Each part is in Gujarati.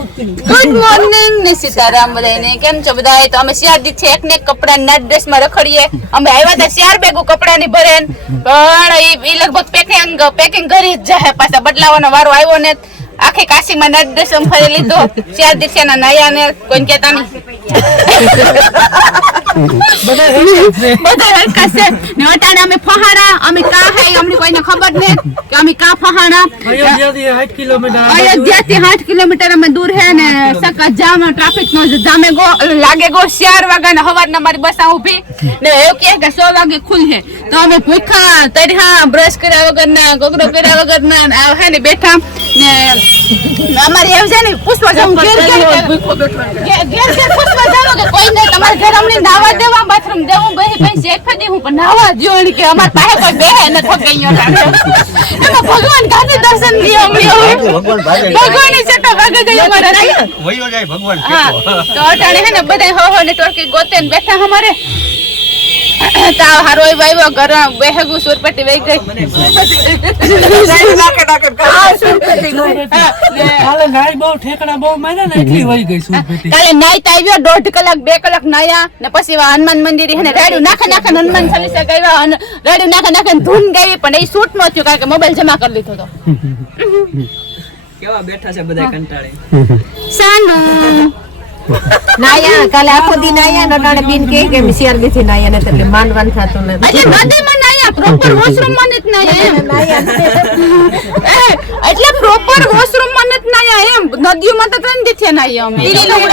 ગુડ મોર્નિંગ ને સીતારામ બધાને. કેમ છો બધા? તો અમે 4 દિવસ એક ને કપડા ના ડ્રેસ માં રખડીએ. અમે આવ્યા હતા 4 બેગો કપડા ની ભરેન, પણ ઈ લગભગ પેકિંગ કરી જ જાય. પાછા બદલાવાનો વારો આવ્યો ને આખી કાશી માં ના ડ્રેસ ફરી લીધો. 4 દિવસ ના નયા ને કોઈ કહેતા નહીં. બધા હરકાશે ને અટાણે અમે ફહાડા. અમે કા હે અમને કોઈને ખબર નહીં કે અમે કા ફહાડા. અયોધ્યાથી 8 કિલોમીટર અમે દૂર હે ને સકા જામ ટ્રાફિક નો જામે ગો લાગે ગો 4 વાગ્યા હવારના મારી બસ આ ઊભી ને એવું કહે કે 100 વાગે ખુલશે. તો અમે ભૂખા તરહા બ્રશ કર્યા વગર ના ગોગરો કર્યા વગર ના હે ને બેઠા ને અમારે એવું છે ને પૂછવા જાવ ઘેર પૂછવા જાવ કે કોઈ નહીં તમારે ઘર અમને નાવા દેવા બાથરૂમ દેવું ભાઈ ચેક કરી હું પણ નાવા જો કે અમાર પાસે કોઈ બેહે ન ઠોકાઈયો એમાં ભગવાન કાને દર્શન દીયો ભગવાન ની સેટા ભાગે ગયો અમારા વયો જાય ભગવાન તો અટાણે હે ને બધા હો ને ટોકી ગોતે ને બેઠા અમારે તા હારોય વાયવો ઘર બેહગુ સુરપટી વઈ ગઈ કાલે નાઈ બહુ ઠેકડા બહુ માર્યા ને એટલી વઈ ગઈ સુરપટી. કાલે નાઈટ આવ્યો 1.5 કલાક 2 કલાક નાયા ને પછી હનુમાન મંદિર હે ને રાડ્યું નાખે હનુમાન ચાલીસા ગાવ્યા અને રાડ્યું નાખે ધૂન ગાવી પણ એ શૂટ નો થયું કારણ કે મોબાઈલ જમા કરી લીધો તો. કેવા બેઠા છે બધા કંટાળે સાનુ નાયા કાલે આખો દી નાયા નટાણે બીન કે મિસિયાર દીથી નાયા ને એટલે માનવાન થાતું ને એટલે નદીમાં નાયા પ્રોપર વોશરૂમ માં નથી નાયા એટલે પ્રોપર વોશરૂમ માં નથી નાયા એમ નદીમાં તો 3 દીથી નાયા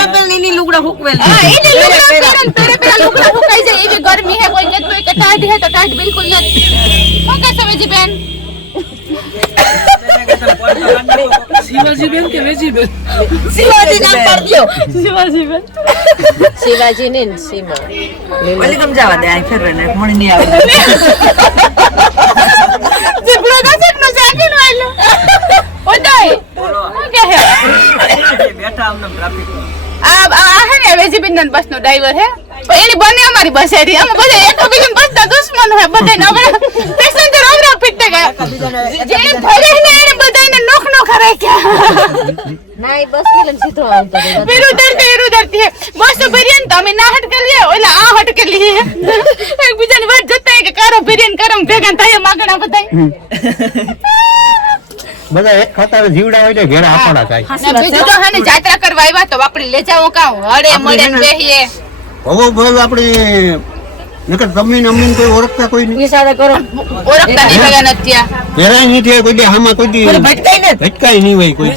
અમે લીલી લુગડા હુકવેલ હા એટલે લુગડા પહેરન પેલા લુગડા હુકાઈ જાય એવી ગરમી હે કોઈ નથી કે ટાઢ હે તો ટાઢ બિલકુલ નથી. ઓકે સવેજી બેન શિવાજી બેન કે વેજી બેન? શિવાજી નામ પાડ દયો શિવાજી બેન શિવાજી ને સીમા ઓલી કમ જવા દે આ ફેરવે ને મણી ની આવે જીબડો નો જાકે નો આલો ઓદાય ઓકે હે બેઠા અમને ટ્રાફિક આ હે ને વેજી બેન બસ નો ડ્રાઈવર હે પણ એની બને અમારી બસ હે અમે બધા એક બીજું બસ તા દુશ્મન હે બધા નવરા પેસેન્જર ઓવરા ફિટ ગયા જે ભરે ને એને બધાને નોખ કરે કે નાઈ બસ મિલન સીધો આવતો વિરુદ્ધરતી બસ ભરીએ ને તમે ના હટ કરી ઓલા આ હટ કરી લે એક બીજાની વાત જતા કે કારો ભરીએ ને કરમ ભેગા થાય માગણા બધાય બધા એક ખાતા જીવડા હોય ને ઘેર આપણા થાય બીજું તો હે ને જાત્રા કરવા આવ્યા તો આપણે લે જાવ કાવ હડે મળે ને બેહીએ હવે બોલ આપણે નકર જમીન અમીન કોઈ ઓળખતા કોઈ નહીં ઈશારા કરો ઓળખતા નહીં ભેગા નથી આ પેરાય નહીં થાય કોઈ દે હામાં કોઈ દી ભટકાય નહીં હોય કોઈ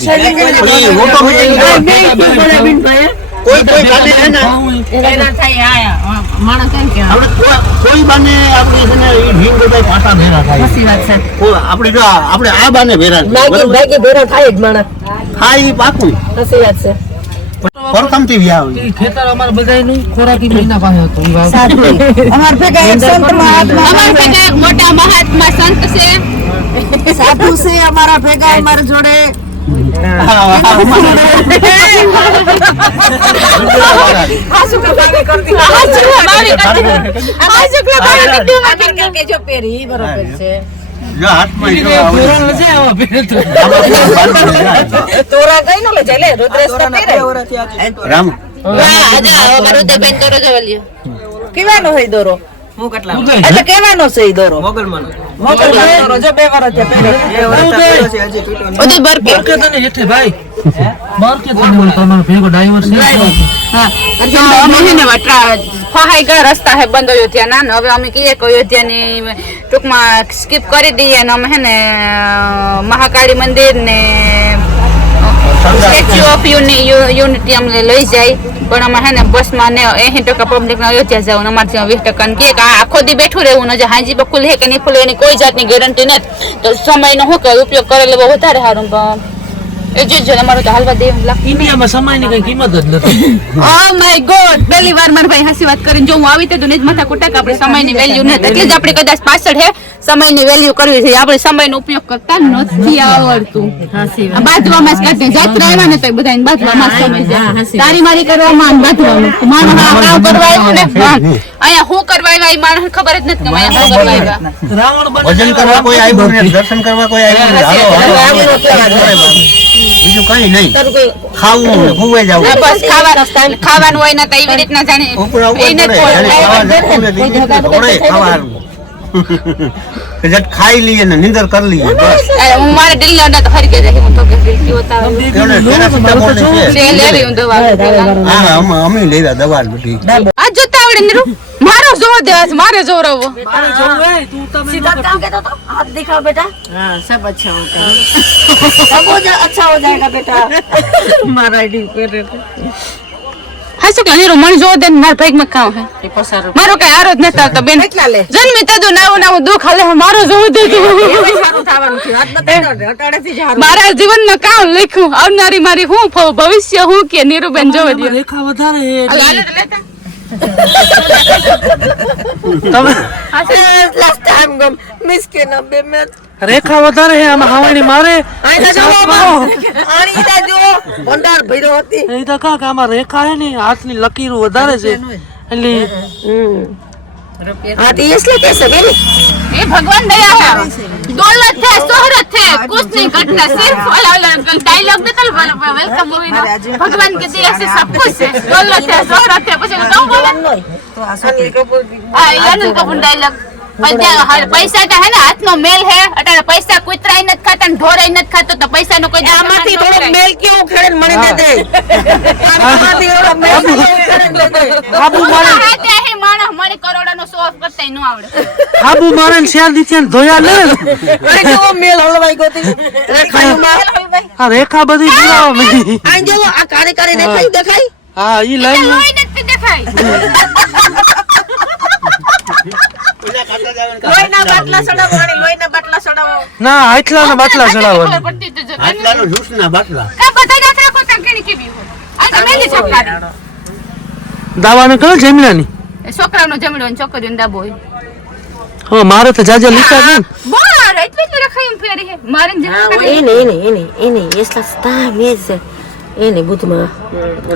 દી ઓટોમેટિક કોઈ ગાડી હે ને એના થાય આયા માણસ કેમ કે આપણે કોઈ બાને આપણે છે ને ઢીંગ બધા પાટા ભેરા થાય સાચી વાત છે આપણે જો આપણે આ બાને ભેરા ભાગી ભેરો થાય જ માણસ હા ઈ પાકું સાચી વાત છે પરકમથી વ્યાવ ખેતર અમાર બધાયનું ખોરાકી મહિના પાસે હતું ઈ વાત સાચું અમાર ભેગા એક સંત મહાત્મા અમાર ભેગા એક મોટા મહાત્મા સંત છે સાધુ છે અમારા ભેગા અમાર જોડે જો પેરી બરોબર છે હાથમાં તોરા કઈ નો લે જાય લે રુદ્રેશ તો પહેરે રામ કેવાનો હોય દોરો હું કેટલા એટલે કેવાનો છે ઈ દોરો મોગલમાં દોરો જો બે વાર છે પહેરે હજી તૂટ્યો ઓદે બરકે કે તને હેઠે ભાઈ બાર કે તને બોલ તમારો ભેગો ડ્રાઈવર છે હા અમે હે ને વટરા ફહાઈ ગયા રસ્તા હે બંધ અયોધ્યા ના હવે અમે કહીએ કે અયોધ્યાની ટૂંકમાં સ્કીપ કરી દઈએ ને અમે હે ને મહાકાળી મંદિર ને સ્ટેચ્યુ ઓફ યુનિટી અમને લઈ જાય પણ અમે હે ને બસમાં ને 80% પબ્લિક ને અયોધ્યા જવું અમારે ત્યાં 20% કે આખો દી બેઠું રહેવું ને હાજી બકુલ હે કે નહીં ખુલે એની કોઈ જાતની ગેરંટી નથી તો સમયનો શું કે ઉપયોગ કરેલો બહુ વધારે સારું એ જો અમારો તો હાલવા દે ઇન્ડિયામાં સમયની કઈ કિંમત જ નથી. ઓ માય ગોડ પહેલી વાર મારા ભાઈ હાસી વાત કરીને જો હું આવી તો ને જ માથા કુટા કે આપણે સમયની વેલ્યુ નથી એટલે જ આપણે કદાચ પાછળ હે સમયની વેલ્યુ કરવી છે આપણે સમયનો ઉપયોગ કરતા નથી આવડતું બાજવામાં જ કરते જાત્રા આવ્યા ને તો બધાને બાજવામાં સમય છે તારી મારી કરવામાં બાજવાનું માણસ કામ કરવા આવ્યું ને અહીંયા હું કરવા આવ્યા એ માણસ ખબર જ નથી કે અહીંયા હું કરવા આવ્યા રાવણ ભજન કરવા કોઈ આવ્યું ને દર્શન કરવા કોઈ આવ્યું ને હાલો હાલો બીજું કઈ નહીં તારું કોઈ ખાવું ને હુવે જવું બસ ખાવાનું હોય ને તો એવી રીતના જાણે ઉપર એને પડે જ થોડે ખાવાનું જટ ખાઈ લઈએ ને નીંદર કરી લઈએ બસ હું મારે દિલ્હી અંદર તો ફરી ગઈ હું તો દિલ की होता है એને પેરાસિટામોલ ને છે. ले ले रही हूं दवा હા અમે લેવા દવા બધી आज જોતા આવડે નીરુ મારો જોર દેવાસ મારે જોર આવો મારે જોવું હે, તું તમે सीधा काम कहता तो हाथ दिखाओ बेटा हाँ सब अच्छा होता है सब अच्छा हो जाएगा बेटा मारा आईडी कर रहे थे હા શું કે નીરુ મને જોર દે માર ભાઈ માં કામ હે મારો કઈ આરો જ નતા તો બેન કેટલા લે જન્મી તો નાવું દુખ હાલે મારો જોર દે તું સારું થવાનું છે વાત નથી અટાડેથી જ હારું મારા જીવનમાં કામ લખ્યું આવનારી મારી હું ભવિષ્ય હું કે નીરુબેન જોવા દે રેખા વધારે હે એટલે તમે લાસ્ટ ટાઈમ ગમ મિસ કે ના બે મે રેખા વધારે હે આમાં હાવણી મારે આઈ જો આણી તા જો ભંડાર ભર્યો હતી એ તો કા કે આમાં રેખા હે ને હાથની લકીરો વધારે છે એટલે हाँ तो इसलिए कैसे बेली ये भगवान दया है दौलत है शोहरत है कुछ नहीं घटना सिर्फ डायलॉग निकल वेलकम मूवी में भगवान के दया से सब कुछ है दौलत है शोहरत है कुछ नहीं बोला तो अनिल कपूर हां अनिल कपूर डायलॉग पैसा का है ना हाथ नो मेल है अटारे पैसा कुतराई नत खाता ने ढोराई नत खातो तो पैसा नो कोई आमाथी थोड़ो मेल क्यों खेड़े मणी दे दे आमाथी थोड़ो मेल खेड़े दे दे આબુ મારે હાથે હે માણસ મને કરોડો નો શો ઓફ કરતા નો આવડે આબુ મારે ને શ્યાલ દીથિયા ધોયા લે अरे जो मेल हलवाई गोती रेखायु में આ રેખા બધી પુરાવા માંડી आई जो आ कारे कारे देखाई देखाई હા ઈ લાઈન લોહી નથી દેખાય लोईना बाटला सडावो आणि लोईना बाटला सडावो ના આટલા ને બાટલા ચડાવવા ખબર પડતી તો જગન આટલાનો જ્યુસના બાટલા કા બધા જ રાખો તો કેની કેવી હોય આ તો મેલી છોકરાની દાવાને કરો જમલાની છોકરાનો જમડો અને છોકરીનો દાબો હોય હા મારે તો જાજા લીધા છે બોર એટલી જ રખાઈ ફેરી હે મારે જમડો એને એટલા સ્તા મેજ એને બુધમાં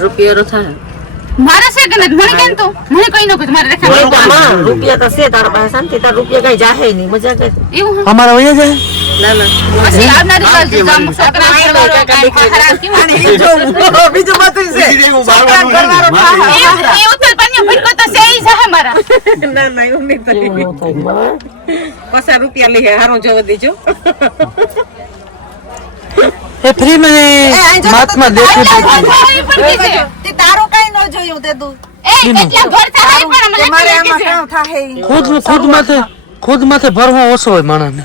રૂપિયો થાય મારે છે કે નથી મને કેમ તો મને કઈ ન કહે મારે રખા રૂપિયા તો છે તારા પાસે શાંતિ તાર રૂપિયા કઈ જાહે નહીં મજા કરે એવું હા અમારા વયા જાય ના ના પછી આવનારી કાલ ગામ છોકરા કરવાનો કાઈ ખરાબ કેવું બીજું બધું છે એ ઉતર પાણી ભટકો તો છે ઈ છે મારા ના ના એવું નહીં થાય પાછા રૂપિયા લઈ હારો જવા દેજો એ ફ્રી મને મહાત્મા દેખે તે તારો કઈ ન જોયું તે તું એ કેટલા ઘર થાય પણ મને મારે આમાં કામ થાહે ખુદ માથે ભરવો ઓછો હોય માણસને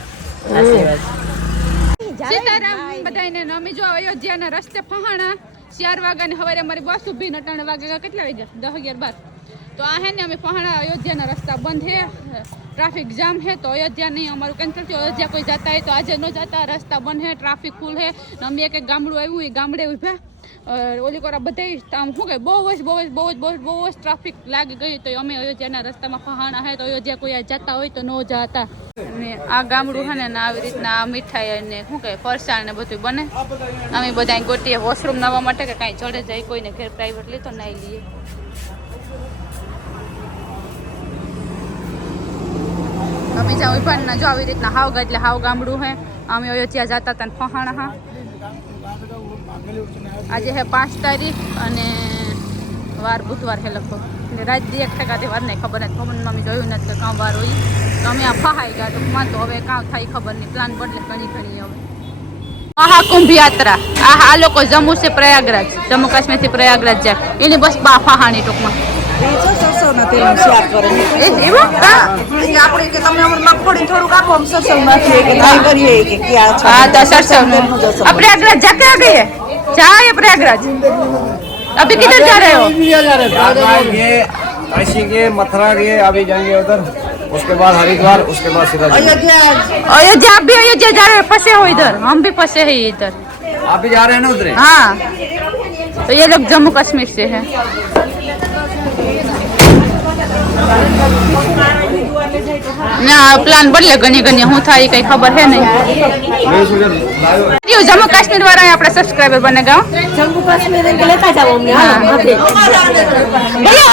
સીતારામ બધાયને અમે જો અયોધ્યાના રસ્તે ફહાણા 4 વાગ્યાને સવારે અમારી બસ ઊભી 9 વાગ્યા કેટલા વાગ્યા 10 11 12 તો આ હે ને અમે ફહાણા અયોધ્યાના રસ્તા બંધ હે ट्रैफिक जाम है तो अयोध्या नहीं हमारू कैंसिल थी अयोध्या कोई जाता है तो आज न जाता रास्ता बंद है ट्रैफिक फूल है अमे एक गामडू आव्યું એ ગામડે ઉભા ઓલી કોરા બધાય આમ શું કે બહુ જ ટ્રાફિક લાગી ગઈ તો અમે અયોધ્યાના રસ્તામાં ફહાણા હે તો અયોધ્યા કોઈ આ જતા હોય તો ન જાતા અને આ ગામડું છે ને આવી રીતના આ મીઠાઈ અને શું કે ફરસાણ ને બધું બને અમે બધા ગોટીએ વોશરૂમ નાવા માટે કે કાંઈ ચડે જાય કોઈને ઘેર પ્રાઇવેટ લીધો નાઈ લઈએ અમે જ્યાં ઉભા ના જો આવી રીતના હાવ એટલે હાવ ગામડું હે અમે અયોધ્યા જતા હતા ફહાણા હા આજે હે 5 તારીખ અને વાર બુધવાર હે લગભગ રાત દી 1 ટકાથી વાર નહીં ખબર નથી ખબર મમ્મી જોયું નથી કે કામ વાર હોય તો અમે આ ફહાઈ ગયા ટૂંકમાં તો હવે કામ થાય ખબર નહીં પ્લાન બદલે ઘણી હવે મહાકુંભ યાત્રા આ લોકો જમ્મુ से प्रयागराज जम्मू काश्मीर થી प्रयागराज જાય એની બસ બા ફહાણી ટૂંકમાં प्रयागराज जाके आ गए जाए प्रयागराज अभी किधर जा रहे हो काशी के मथुरा के अभी जाएंगे उधर उसके बाद हरिद्वार उसके बाद सीधा अयोध्या आप भी अयोध्या जा रहे हो फंसे हो इधर हम भी फंसे हैं इधर आप भी जा रहे हैं ना उधर हाँ तो ये लोग जम्मू कश्मीर से है ના પ્લાન બદલે ઘણી હું થાય કઈ ખબર હે નહીં જમ્મू काश्मीर वाला अपना सब्सक्राइबर बनेगा जम्मू कश्मीर के लेता जाओ भैया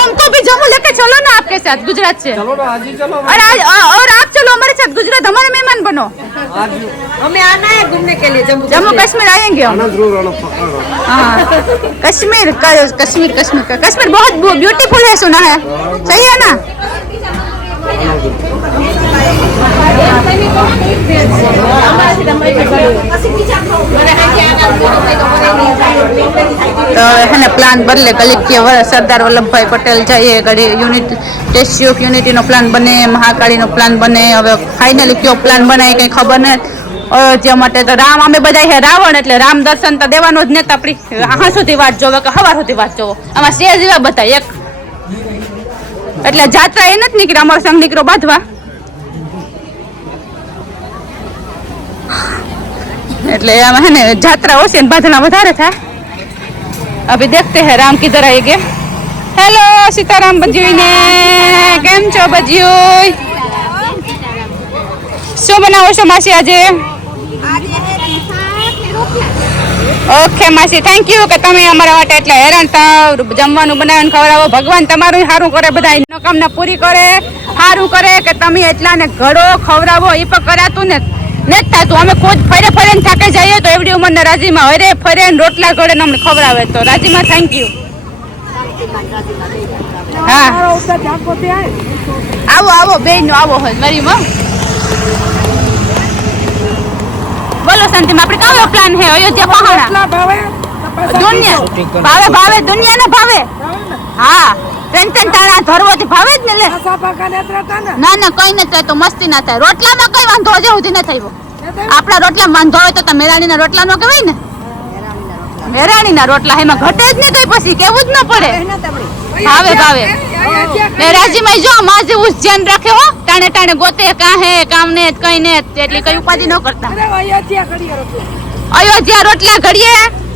हमको भी जम्मू लेके चलो ना आप आपके साथ गुजरात से। चलो ना आज ही चलो और आप चलो हमारे साथ गुजरात, हमारे मेहमान बनो। आज हमें आना है घूमने के लिए जम्मू जम्मू कश्मीर आएंगे हम। आना जरूर आना पक्का हाँ कश्मीर कश्मीर बहुत ब्यूटीफुल है सुना है, सही है ना? तो है ना प्लान बदले कलिक के सरदार वल्लभ भाई पटेल जाइए घड़ी यूनिट स्टेच्यू ऑफ यूनिटी नो प्लान बने, महाकाली नो प्लान बने। હવે ફાઇનલી કયો પ્લાન બનાય કઈ ખબર નથી। અયોધ્યા માટે તો રામ અમે બધા હે રાવણ એટલે રામ દર્શન તો દેવાનો જ ને, તો આપણી હા સુધી વાત જોવે કે હવાર સુધી વાત જોવો, આમાં સ્ટેજ જેવા બતાય એક એટલે જાત્રા એ નથી નીકળી, અમારો સંઘ નીકળો બાંધવા એટલે આમાં હે ને જાત્રા ઓછી ને બાંધણા વધારે થાય। अभी देखते हैं राम किधर आएंगे। हेलो सीताराम बजियोई ने केम छो बजियोई? शो बनावो छो मासी आजे? ओके मासी थैंक यू के तमे अमारा माटे એટલે હેરાન થાવ, જમવાનું બનાવીને ખવડાવો। ભગવાન તમારું હારું કરે, બધાય નકામના પૂરી કરે, હારું કરે કે તમે એટલાને ઘડો ખવડાવો એ પણ કરાતું ને નથી થતું। અમે ખુદ ફરે ફરીને થાકે જઈએ તો એવડી ઉંમરના રાજીમાં હરે ફરે રોટલા ઘડે ને અમને ખવડાવે, તો રાજીમાં થેન્ક યુ। હા આવો આવો બેન આવો હોય મારીમાં બોલો શાંતિમાં આપણે કયો પ્લાન હે? અયોધ્યા પહાડા દુનિયા ભાવે ભાવે દુનિયા ને ભાવે। હા ત્રણ તાણા ધરવાથી ભાવે જ ને લે। ના ના કઈ નથી થાય તો મસ્તી ના થાય, રોટલામાં કઈ વાંધો હજુ સુધી ન થયો। આપણા રોટલા વાંધો હોય તો મેરાણીના રોટલા નો કહેવાય ને, મેરાણીના રોટલા એમાં ઘટે જ ને કઈ, પછી કેવું જ ન પડે, ભાવે ભાવે। ને રાજીમાં જો માં જેવું ધ્યાન રાખે હો, ટાણે ટાણે ગોતે કાં હે કામ ને કઈ ને, એટલી કઈ ઉપાધિ ન કરતા। અયોધ્યા રોટલા ઘડીએ,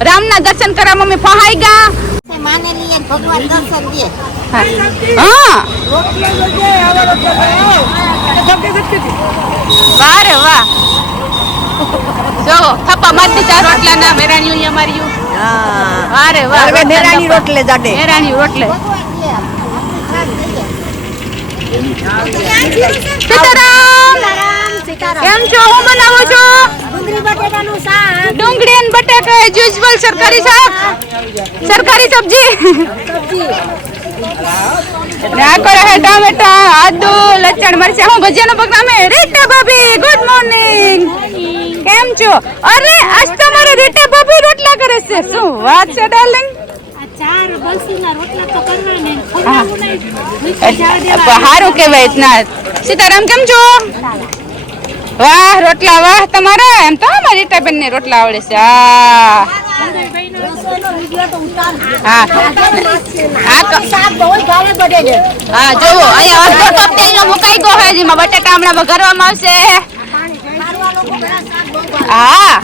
રામના દર્શન કરવા મમ્મી ફહાઈ ગયા। माने लिए भगवान दर्शन दिए। हाँ वाह रे वाह, जो थप्पा मार दी चार रोटला ना मेराणी हुई हमारी यू। वाह रे वाह मेरानी रोटले जाडे, मेराणी रोटले। सीताराम કેમ છો? હું બનાવો છો? डूंगरी बटेटाનું શાક, ડુંગળી અને બટાકા એઝ યુઝ્યુઅલ સરકારી શાક, સરકારી સબ્જી। આ કરે હે ટામેટા, આદુ, લસણ, મરચાં। હું ભજીયાનો પ્રોગ્રામ હે। રીટા ભાભી ગુડ મોર્નિંગ, કેમ છો? અરે આજ તમારે રીટા ભાભી રોટલા કરે છે, શું વાત છે ડાર્લિંગ? હારું કેવાય ઇતના। સીતારામ કેમ છો? વાહ રોટલા વાહ તમારા, એમ તો અમારી રીટાબેન ને રોટલા આવડે છે। હા હા જોવો અહીંયા અડધો કપ તેલ મુકાઈ ગયો છે, જેમાં બટાકા હમણાં વઘારવામાં આવશે। હા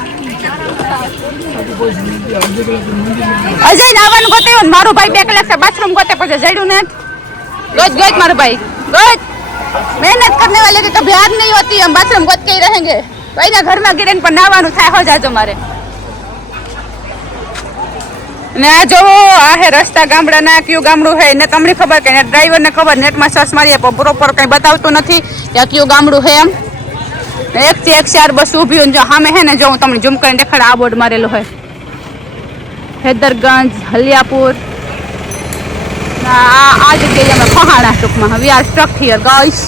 અજય નાવાનું ગોતે, મારો ભાઈ 2 કલાક से बाथरूम ગોતે પછી જડ્યું ને ગોત ગોત મારો ભાઈ ગોત। मेहनत करने वाले की कभी हार नहीं होती, हम बाथरूम गोद के ही रहेंगे। भाई ना घर में गिरन पर नाવાનું થાય હો જાજો મારે। ને આ જો આ હે રસ્તા ગામડાના, કયું ગામડું હે ને તમને ખબર કે ડ્રાઈવર ને ખબર, નેટમાં સર્ચ મારીએ પણ પ્રોપર કઈ બતાવતું નથી કે આ કયું ગામડું હે એમ। એક થી એક 4 બસ ઊભી હોય, જો સામે હે ને જો હું તમને ઝૂમ કરીને દેખાડ, આ બોર્ડ મારેલો હોય हैदरगंज हलियापुर। આ જગ્યાએ અમે પહાડા ટૂંકમાં, we are stuck here guys.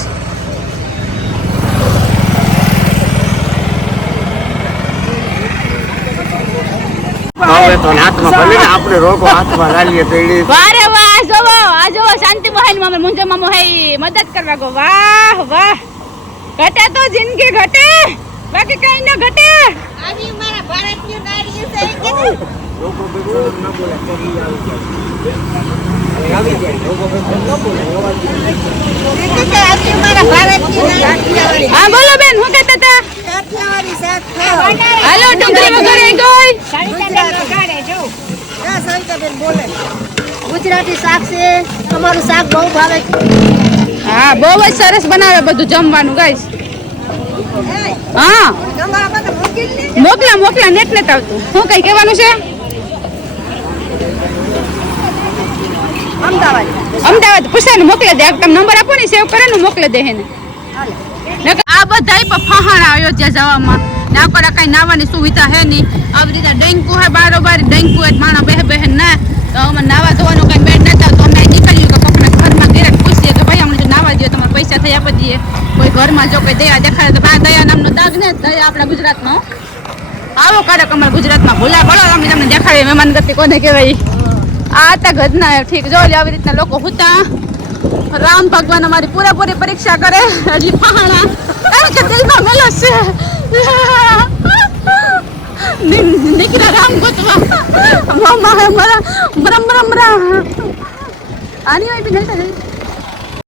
હવે તો હાથમાં ભલે ને આપણે રોકો હાથમાં લાલીએ તો એડી વારે વાહ જોવો આ જોવો શાંતિ મહેલ માં મુંજે મામો હે મદદ કરવા ગો। વાહ વાહ ઘટે તો જિંદગી ઘટે, બાકી કઈ ન ઘટે। આની મારા ભારતીય નારીઓ છે કે હા બોલો બેન શું કહેતા હતા? હાલો ડુંગળી વગર ગઈ ગુજરાતી શાક છે, તમારું શાક બહુ ભાવે। હા બહુ જ સરસ બનાવે બધું જમવાનું ગાઈસ। હા મોકલા મોકલા, નેટ નથી આવતું। શું કઈ કહેવાનું છે? અમદાવાદ અમદાવાદ પૂછાને મોકલે દે તમે નંબર આપો ને સેવ કરે ને મોકલે દે એને આ બધા ફહાણા અયોધ્યા જવામાં ને આ કઈ નાવાની સુવિધા હે નહીં આવી રીતે ડેન્કુ હે બારોબાર ડેન્કુ હે માણા બે ના તો અમે નાવા ધોવાનો કઈ બેડ નતા તો અમે નીકળ્યું કે કોકના ઘરમાં ઘેરે પૂછીએ કે ભાઈ અમને જો નાવા દો તમારે પૈસા થઈ આપી દઈએ કોઈ ઘરમાં જો કોઈ દયા દેખાડે તો આ દયા નામનો દાગ ને દયા આપણા ગુજરાતનો આવો કારક અમારા ગુજરાતમાં ભૂલા પડો અમે તમને દેખાડીએ મહેમાન ગતિ કોને કહેવાય આ હતા ઘરના ઠીક જો આવી રીતના લોકો હતા રામ ભગવાન અમારી પૂરેપૂરી પરીક્ષા કરે હજી પહાણા કારણ કે દિલમાં મેલો છે નીકળ્યા રામ ગોતવા મમ્મા હે મારા આની હોય બી નહીં